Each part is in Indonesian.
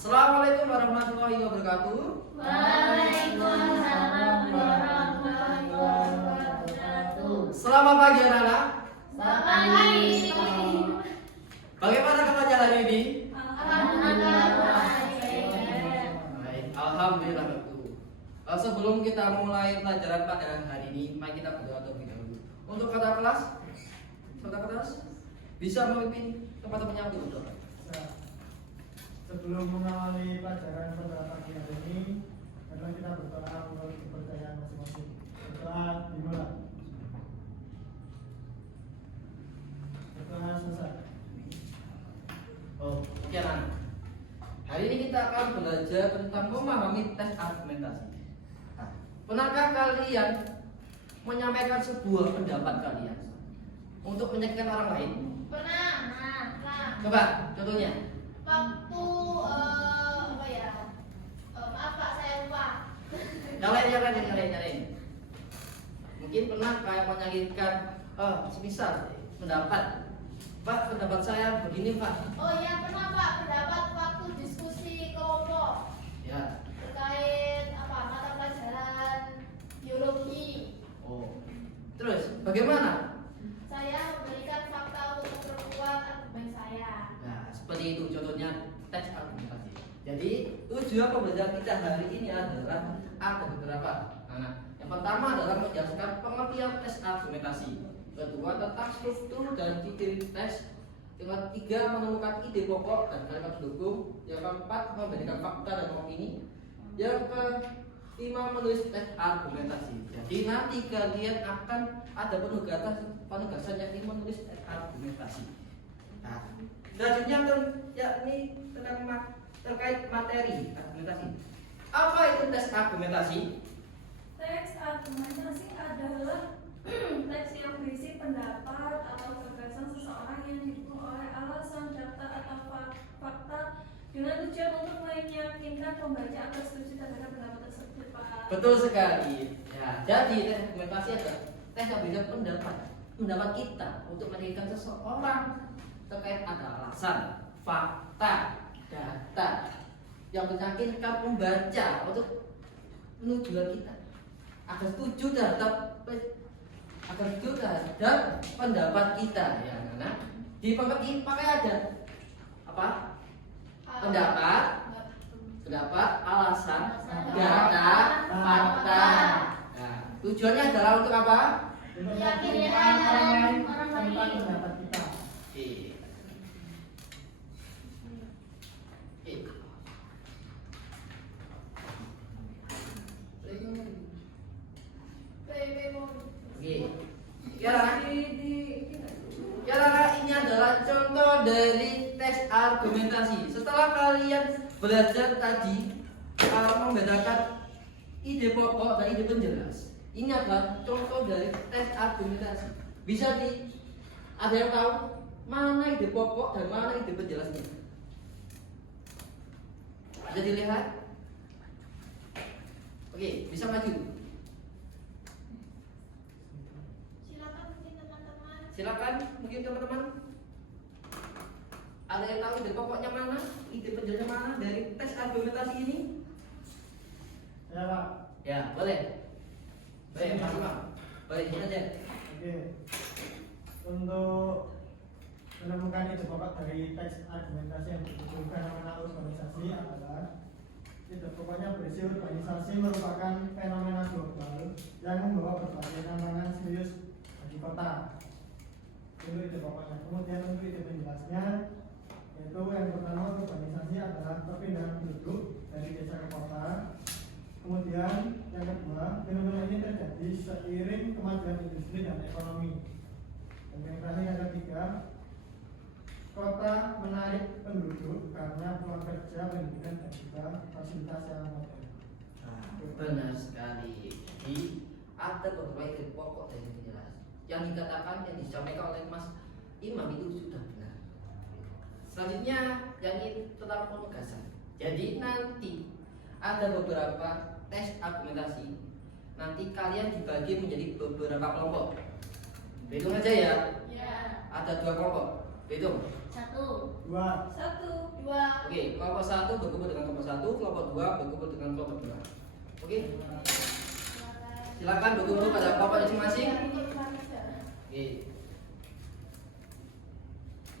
Assalamualaikum warahmatullahi wabarakatuh. Waalaikumsalam warahmatullahi wabarakatuh. Selamat pagi anak-anak. Selamat pagi. Bagaimana kabarnya hari ini? Alhamdulillah. Baik, alhamdulillah betul. Sebelum kita mulai pelajaran pada hari ini, mari kita berdoa terlebih dahulu. Untuk kata kelas, bisa memimpin teman-temannya untuk berdoa. Sebelum mengawali pelajaran pada pagi hari ini, karena kita berdoa menurut kepercayaan masing-masing. Berdoa dimulai. Berdoa selesai. Oke anak. Hari ini kita akan belajar tentang memahami tes argumentasi. Pernahkah kalian menyampaikan sebuah pendapat kalian untuk menyakitkan orang lain? Pernah. Coba, contohnya. Waktu maaf Pak, saya lupa. Nyalain. Mungkin pernah kayak menyakitkan, semisal pendapat, Pak, pendapat saya begini Pak. Oh iya, pernah Pak, pendapat waktu diskusi kelompok Ya. terkait mata pelajaran biologi. Terus bagaimana? Saya memberikan fakta untuk memperkuat argumen saya. Nah, seperti itu contohnya tes argumentasi. Jadi tujuan pembelajaran kita hari ini adalah ada beberapa. Nah, yang pertama adalah menjelaskan pengertian tes argumentasi. Kedua tentang struktur dan ciri tes. Yang ketiga menemukan ide pokok dan kalimat pendukung. Yang keempat memberikan fakta dan opini. Yang kelima menulis tes argumentasi. Jadi nanti kalian akan ada penugasan yakni menulis tes argumentasi. Nah, selanjutnya yakni terkait materi argumentasi. Apa itu tes argumentasi? Teks argumentasi adalah teks yang berisi pendapat atau gagasan seseorang yang didukung oleh alasan, data, atau fakta dengan tujuan untuk meyakinkan pembaca agar setuju terhadap pendapat tersebut, Pak. Betul sekali. Ya, jadi tes argumentasi adalah tes yang berisi pendapat kita untuk meyakinkan seseorang terkait ada alasan, fakta, data yang meyakinkan pembaca untuk menujuan kita agar setuju terhadap pendapat kita, ya anak. Di pengertian pakai ada apa? Pendapat, alasan, data, fakta. Nah, tujuannya adalah untuk apa? Untuk Meyakinkan orang lain orang tentang lain. pendapat kita. Ini adalah contoh dari tes argumentasi. Setelah kalian belajar tadi membedakan ide pokok dan ide penjelas, ini adalah contoh dari tes argumentasi. Ada yang tahu mana ide pokok dan mana ide penjelasnya? Bisa dilihat? Oke, bisa maju. Silakan mungkin teman-teman. Ada yang tahu ide pokoknya mana, ide penjelasnya mana dari tes argumentasi ini? Ya Pak. Ya, boleh. Boleh, Mas Imam. Boleh, ini aja. Oke. Untuk menemukan ide pokok dari teks argumentasi yang berjudul fenomena urbanisasi adalah ide pokoknya berisi urbanisasi merupakan fenomena global yang membawa berbagai tantangan serius bagi kota. Itu ide pokoknya. Kemudian untuk ide penjelasnya, yaitu yang pertama urbanisasi adalah perpindahan penduduk dari desa ke kota. Kemudian yang kedua, fenomena ini terjadi seiring kemajuan industri dan ekonomi. Dan yang terakhir yang ketiga, kota menarik penduduk karena peluang kerja, pendidikan dan juga fasilitas yang modern. Benar sekali. Jadi ada beberapa ide pokok dari penjelas yang dikatakan yang disampaikan oleh Mas Imam itu sudah benar. Selanjutnya yang ini tentang penugasan. Jadi nanti ada beberapa tes argumentasi. Nanti kalian dibagi menjadi beberapa kelompok. Hitung aja ya. Ya. Ada 2 kelompok. Hitung. 1, 2. 1. 2. Oke, kelompok 1 berkumpul dengan kelompok 1, kelompok 2 berkumpul dengan kelompok 2. Oke, silakan berkumpul pada kelompok masing-masing. Oke.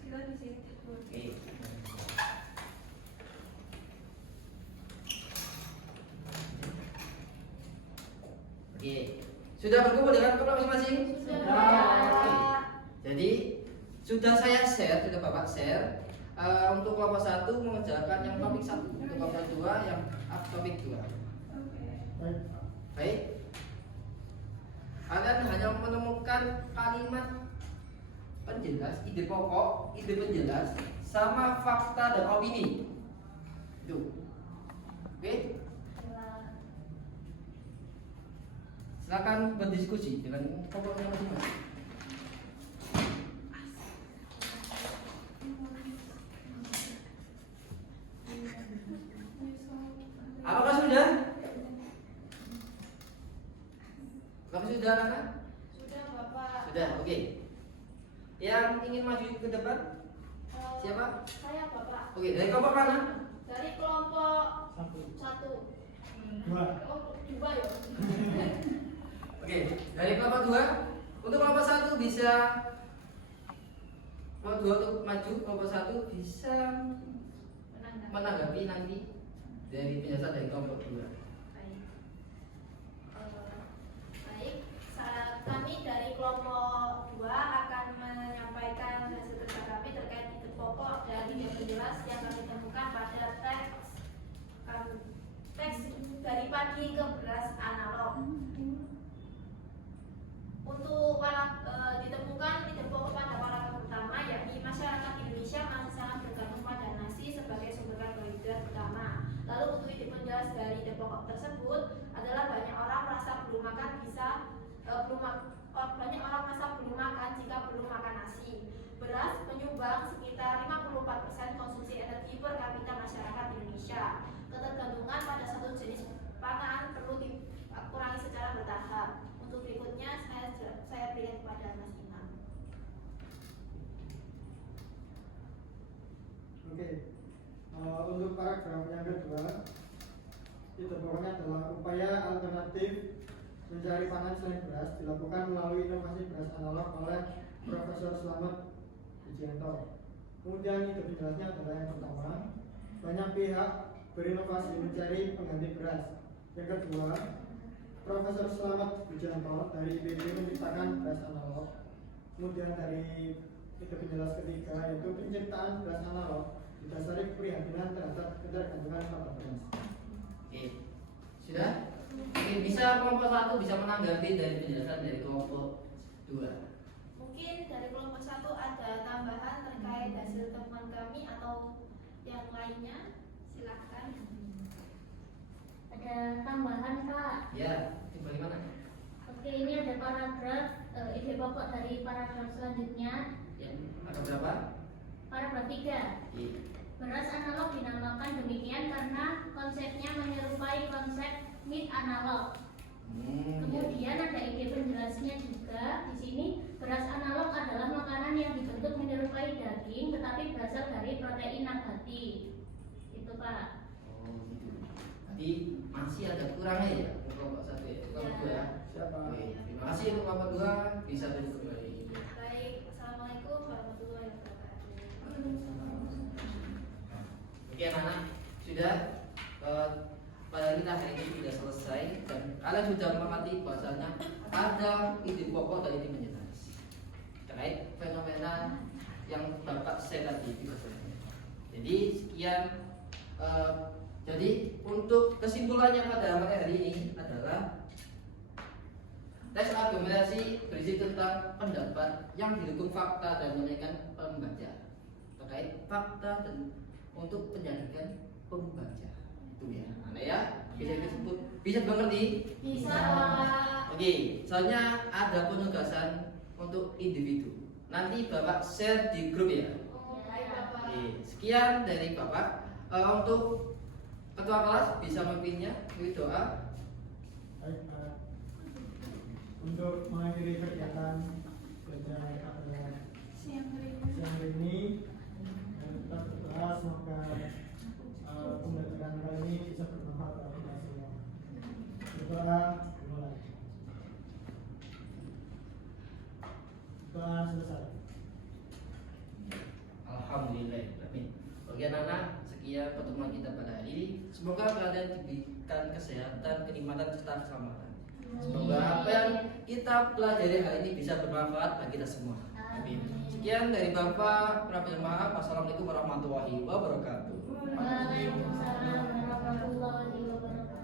Sila di sini. Oke. Oke. Sudah berkumpul dengan kelompok masing-masing? Oke. Jadi sudah saya share, sudah Bapak share untuk kelompok 1 mengerjakan yang topik 1, untuk kelompok 2 yang topik 2. Oke. Baik. Baik. Kalian hanya menemukan kalimat penjelas, ide pokok, ide penjelas, sama fakta dan opini. Itu. Oke? Silakan berdiskusi dengan pokoknya masing-masing. Apakah sudah? Apakah sudah, anak-anak? Sudah, Bapak. Sudah, oke. Yang ingin maju ke depan? Siapa? Saya, Bapak. Oke, dari kelompok mana? Dari kelompok 1. 1. 2. Oh, 2 ya. Oke, dari kelompok 2. Untuk kelompok 1 bisa kelompok 2 untuk maju, kelompok 1 bisa menanggapi nanti dari penjelasan dari kelompok 2. Baik. Baik, kami dari kelompok 2 akan menyampaikan hasil kerja kami terkait ide pokok dan ide penjelas yang kami temukan pada teks dari pagi ke beras analog. Untuk ditemukan ide pokok pada paragraf pertama, yakni masyarakat Indonesia masih sangat bergantung pada nasi sebagai sumber karbohidrat utama. Lalu untuk ide penjelas dari ide pokok tersebut adalah banyak orang merasa belum makan banyak orang merasa belum makan jika belum makan nasi. Beras menyumbang sekitar 54% konsumsi energi per kapita masyarakat Indonesia. Ketergantungan pada satu jenis pangan perlu dikurangi secara bertahap. Untuk berikutnya saya berikan kepada Mas Imam. Oke. Untuk paragraf yang kedua, itu pokoknya adalah upaya alternatif mencari pangan selain beras dilakukan melalui inovasi beras analog oleh Profesor Slamet Wijianto. Kemudian ide penjelasnya adalah yang pertama, banyak pihak berinovasi mencari pengganti beras. Yang kedua, Profesor Slamet Wijianto dari IPB menciptakan beras analog. Kemudian dari ide penjelas ketiga yaitu penciptaan beras analog didasari keprihatinan terhadap ketergantungan pada beras. Oke. Sudah? Oke, bisa kelompok 1 bisa menanggapi dari penjelasan dari kelompok 2. Mungkin dari kelompok 1 ada tambahan terkait hasil temuan kami atau yang lainnya, silahkan. Ada tambahan, Kak. Ya, ini bagaimana? Oke, ini ada paragraf ide pokok dari paragraf selanjutnya. Ya, ada berapa? Paragraf 3. Oke. Beras analog dinamakan demikian karena konsepnya menyerupai konsep meat analog. Kemudian ada ide penjelasnya juga di sini. Beras analog adalah makanan yang dibentuk menyerupai daging tetapi berasal dari protein nabati. Itu, Pak. Oh, gitu. Jadi masih ada kurangnya ya untuk kelompok 1 ya. Kelompok 2 ya. Siapa? Oke, terima kasih untuk kelompok 2 bisa duduk kembali. Baik, Assalamualaikum warahmatullahi wabarakatuh. Oke anak-anak, sudah pada kita hari ini sudah selesai dan kalian sudah mengerti bahwasanya ada ide pokok dari ide penjelas terkait fenomena yang Bapak share tadi itu sebenarnya. Jadi sekian jadi untuk kesimpulannya pada materi hari ini adalah teks argumentasi berisi tentang pendapat yang didukung fakta dan menyampaikan pembaca terkait fakta dan untuk penjadikan pembaca itu ya, anak ya bisa disebut bisa mengerti? Bisa, Bapak. Oke, soalnya ada penugasan untuk individu. Nanti Bapak share di grup ya. Oh, baik, Bapak. Oke, sekian dari Bapak. Untuk ketua kelas bisa memimpinnya, beri doa. Baik, untuk mengakhiri kegiatan belajar siang hari ini, berdoa semoga pembelajaran kali ini bisa bermanfaat bagi kita semua. Berdoa dimulai. Doa selesai. Alhamdulillah. Amin. Oke anak-anak, sekian pertemuan kita pada hari ini. Semoga kalian diberikan kesehatan, kenikmatan serta keselamatan. Semoga apa yang kita pelajari hari ini bisa bermanfaat bagi kita semua. Amin. Sekian dari Bapak Prabil Maaf. Assalamualaikum warahmatullahi wabarakatuh. Waalaikumsalam warahmatullahi wabarakatuh.